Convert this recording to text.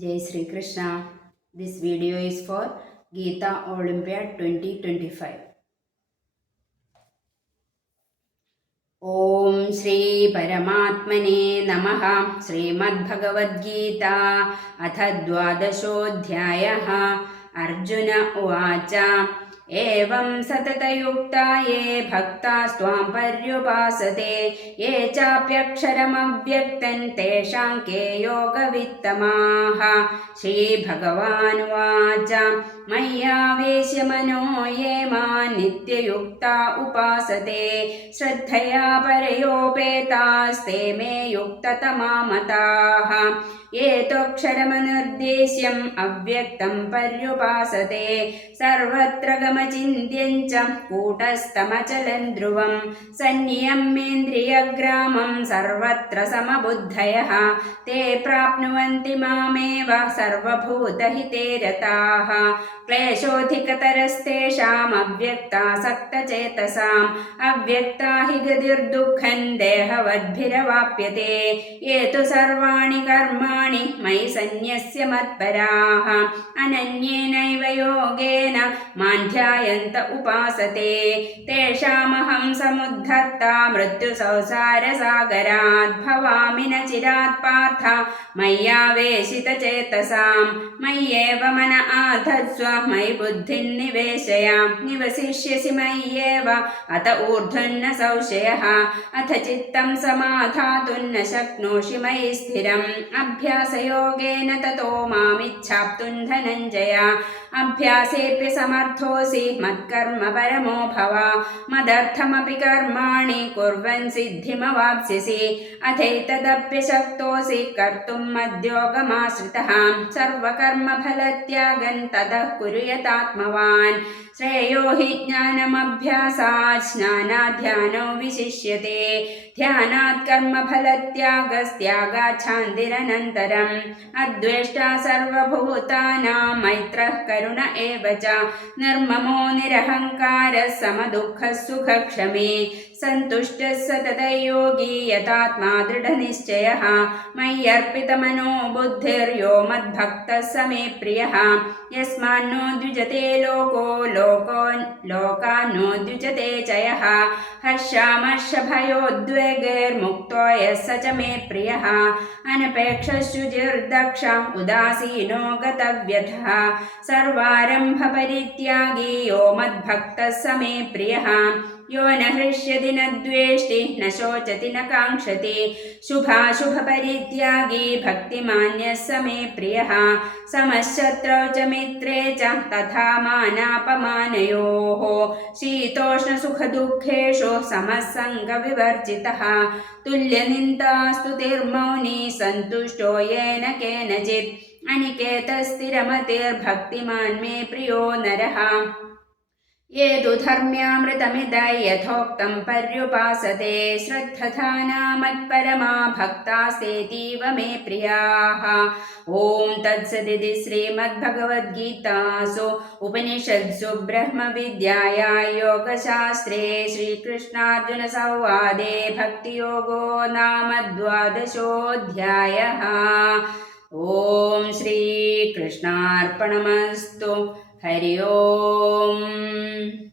जय Shri Krishna. This video is for Gita Olympiad twenty twenty five ओम श्री परमात्मने नमः श्रीमद्भगवद्गीता अथ द्वादशोऽध्यायः अर्जुन उवाच एवं सततयुक्ता ये भक्तास्त्वां पर्युपासते ये चाप्यक्षरमव्यक्तं तेषां के योगवित्तमाः श्रीभगवानुवाच मय्यावेश्य मनो ये मा नित्ययुक्ता उपासते श्रद्धया परयोपेतास्ते मे युक्ततमा मताः ये त्वक्षरमनिर्देश्यम् अव्यक्तं पर्युपासते। सर्वत्र गमचिन्त्यं च कूटस्थमचलं ध्रुवं। सर्वत्र समबुद्धयः। ते प्राप्नुवन्ति मामेव सर्वभूतहिते रताः। क्लेशोऽधिकतरस्तेषामव्यक्तासक्तचेतसाम् अव्यक्ता हि गतिर्दुःखं देहवद्भिरवाप्यते। ये तु सर्वाणि कर्माणि मयि सन्न्यस्य मत्पराः अनन्येनैव योगेन मान्ध्यायन्त उपासते तेषामहं समुद्धर्ता मृत्युसंसारसागरात् भवामि न चिरात् पार्थ मय्यावेशितचेतसां मय्येव मन आधत्स्व मयि बुद्धिं निवेशय निवसिष्यसि मय्येव अत ऊर्ध्वन्न संशयः अथ चित्तं न शक्नोषि मयि स्थिरम् अभ्यासयोगेन ततो मामिच्छाप्तुं धनञ्जय अभ्यासेऽपि समर्थोऽसि मत्कर्म परमो भव मदर्थमपि कर्माणि कुर्वन् सिद्धिमवाप्स्यसि अथैतदप्य शक्तोऽसि कर्तुं मद्योगमाश्रितः सर्वकर्मफलत्यागन् ततः कुरु यतात्मवान् श्रेयो हि ज्ञानमभ्यासात् स्नानाध्यानो विशिष्यते ध्यानात् कर्मफलत्यागस्त्यागात् शान्तिरनन्तरम् अद्वेष्टा सर्वभूतानां मैत्रः करुण एव च निर्ममो निरहङ्कारः समदुःखः सुखक्षमे सन्तुष्टः सततयोगी यतात्मा दृढनिश्चयः। मय्यर्पितमनो बुद्धिर्यो मद्भक्तः स मे प्रियः। यस्मान्नो द्विजते लोको लोको लोकान्नो द्विजते च यः हर्षामर्षभयोद्वेगैर्मुक्तो यः स च मे प्रियः। अनपेक्षशुचिर्दक्ष उदासीनो गतव्यथः सर्वारम्भपरित्यागी यो मद्भक्तः स मे प्रियः यो न हृष्यति न द्वेष्टि, न शोचति न काङ्क्षति। शुभाशुभपरित्यागी भक्तिमान्यः स मे प्रियः। समशत्रौ च मित्रे च, तथा मानापमानयोः। शीतोष्णसुखदुःखेषु समसङ्गविवर्जितः। तुल्यनिन्दास्तुतिर्मौनी, सन्तुष्टो येन केनचित्। अनिकेतस्थिरमतिर्भक्तिमान् मे प्रियो नरः। ये तु धर्म्यामृतमिद यथोक्तं पर्युपासते श्रद्धधाना मत्परमा भक्तास्तेतीव मे प्रियाः। ॐ तत्सदिति श्रीमद्भगवद्गीतासु उपनिषत्सु ब्रह्मविद्याया योगशास्त्रे श्रीकृष्णार्जुनसंवादे भक्तियोगो नाम द्वादशोऽध्यायः। ॐ श्रीकृष्णार्पणमस्तु हरि ओम्